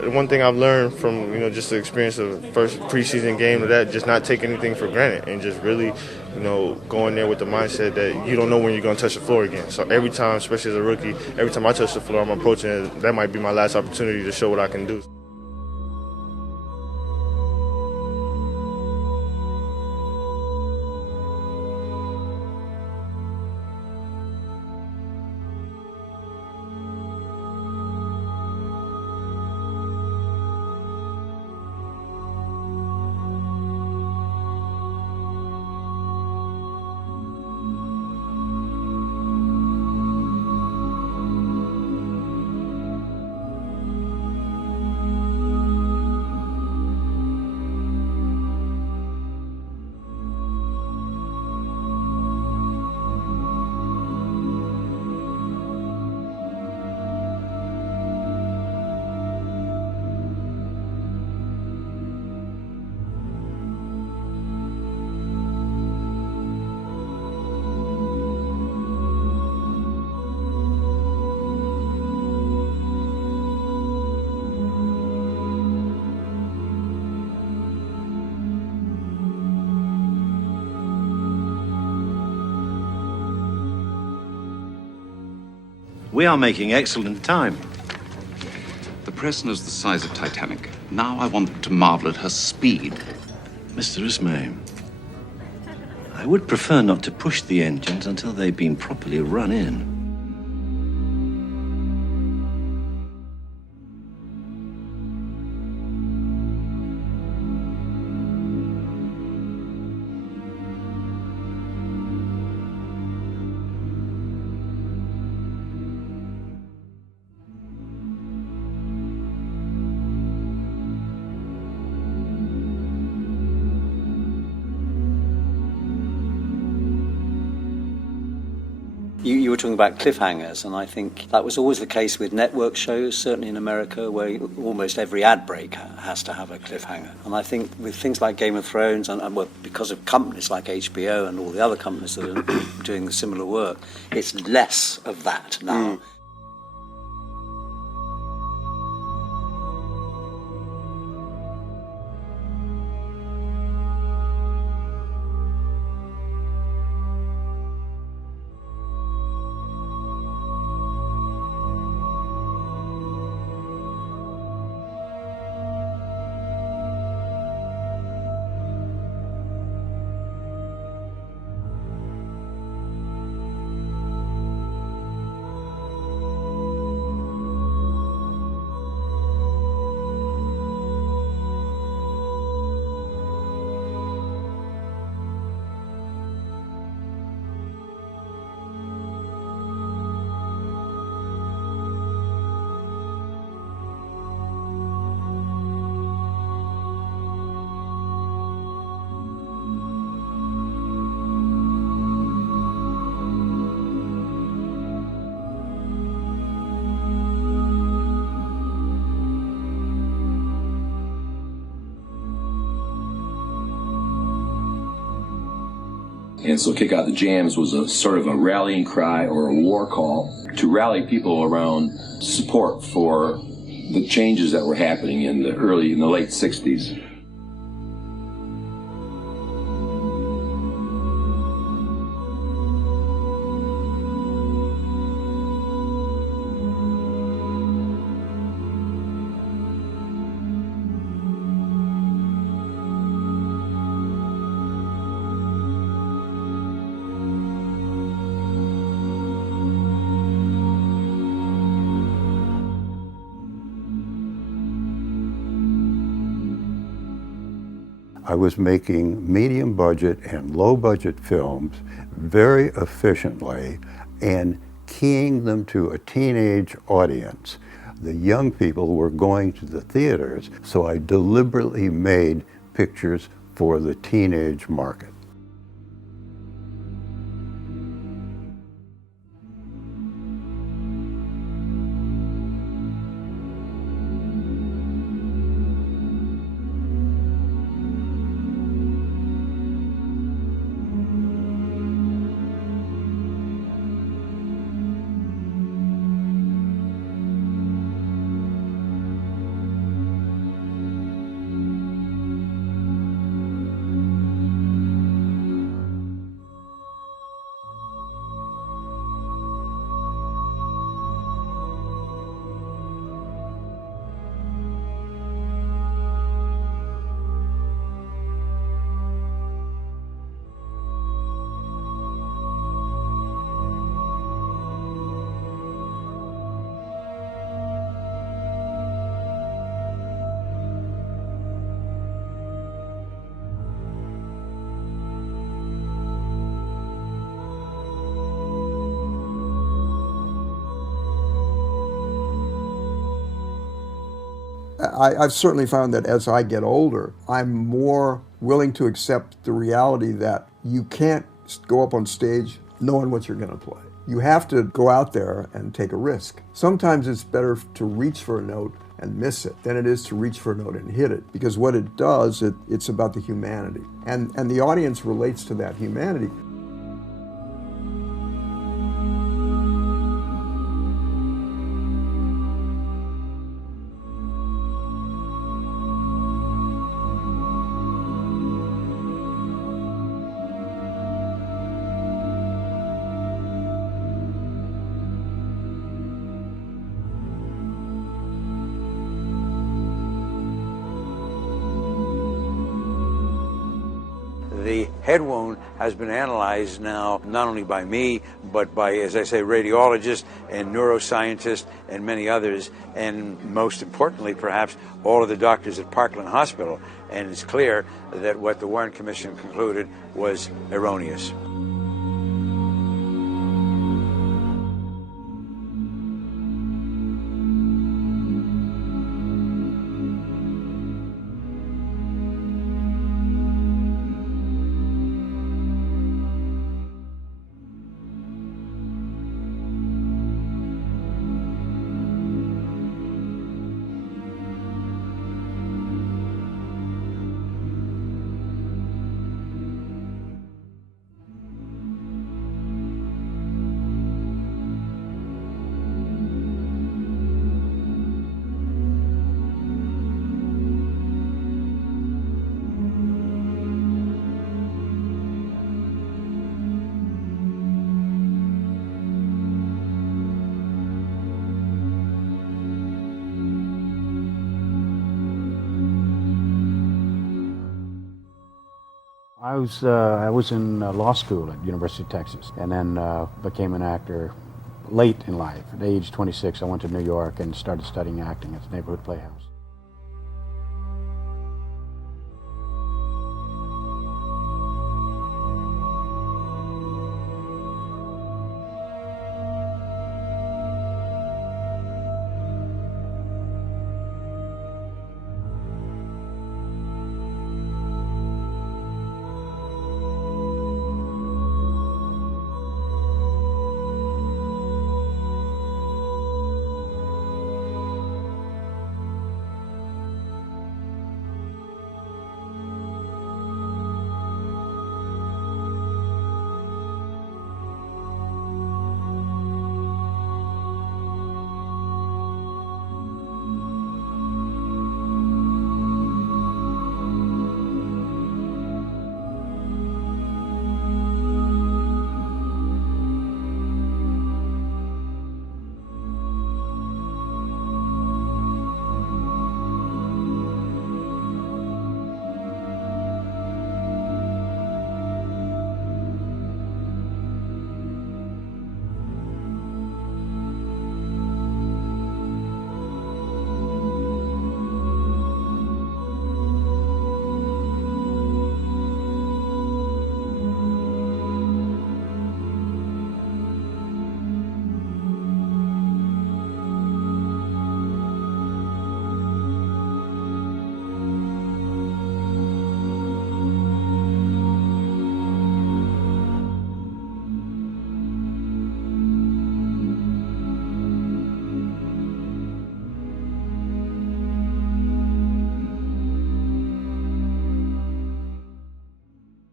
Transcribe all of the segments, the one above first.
One thing I've learned from, just the experience of the first preseason game of that, just not take anything for granted and just really, go in there with the mindset that you don't know when you're going to touch the floor again. So every time, especially as a rookie, every time I touch the floor, I'm approaching it. That might be my last opportunity to show what I can do. We are making excellent time. The Preston's the size of Titanic. Now I want to marvel at her speed. Mr. Ismay, I would prefer not to push the engines until they've been properly run in. You were talking about cliffhangers, and I think that was always the case with network shows, certainly in America, where almost every ad break has to have a cliffhanger. And I think with things like Game of Thrones, and well, because of companies like HBO and all the other companies that are doing similar work, it's less of that now. And so Kick Out the Jams was a sort of a rallying cry or a war call to rally people around support for the changes that were happening in the late 60s. I was making medium budget and low budget films very efficiently and keying them to a teenage audience. The young people were going to the theaters, so I deliberately made pictures for the teenage market. I've certainly found that as I get older, I'm more willing to accept the reality that you can't go up on stage knowing what you're going to play. You have to go out there and take a risk. Sometimes it's better to reach for a note and miss it than it is to reach for a note and hit it, because what it does, it's about the humanity. And the audience relates to that humanity. The head wound has been analyzed now, not only by me, but by, as I say, radiologists and neuroscientists and many others, and most importantly, perhaps, all of the doctors at Parkland Hospital. And it's clear that what the Warren Commission concluded was erroneous. I was in law school at University of Texas, and then became an actor late in life. At age 26, I went to New York and started studying acting at the Neighborhood Playhouse.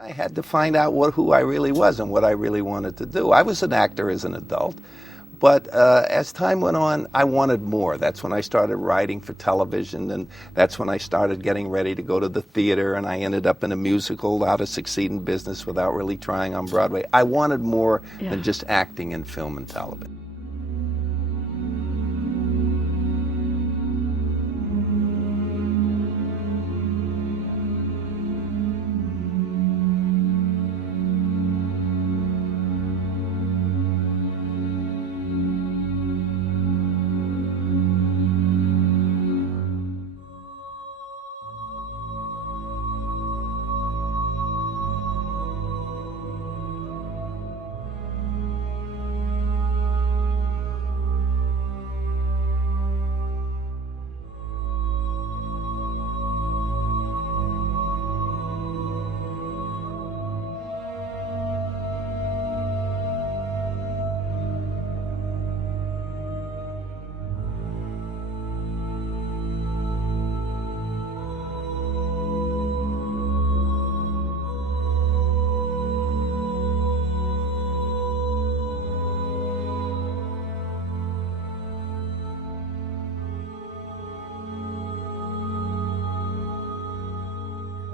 I had to find out who I really was and what I really wanted to do. I was an actor as an adult, but as time went on, I wanted more. That's when I started writing for television, and that's when I started getting ready to go to the theater, and I ended up in a musical, how to succeed in business without really trying on Broadway. I wanted more than just acting in film and television.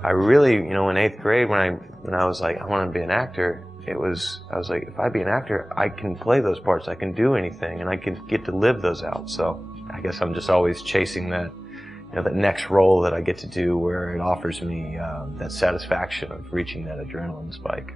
I really, in 8th grade when I was like, I want to be an actor, I was like, if I be an actor, I can play those parts, I can do anything, and I can get to live those out. So I guess I'm just always chasing that, that next role that I get to do where it offers me that satisfaction of reaching that adrenaline spike.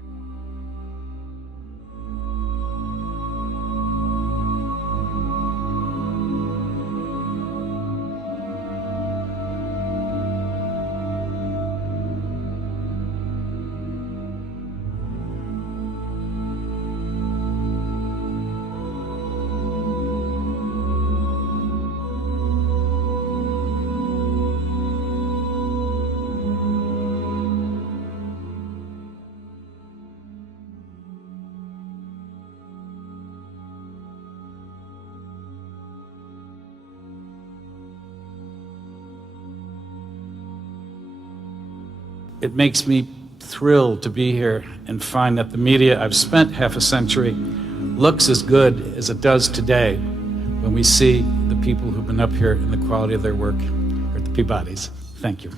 It makes me thrilled to be here and find that the media I've spent half a century looks as good as it does today when we see the people who've been up here and the quality of their work at the Peabodys. Thank you.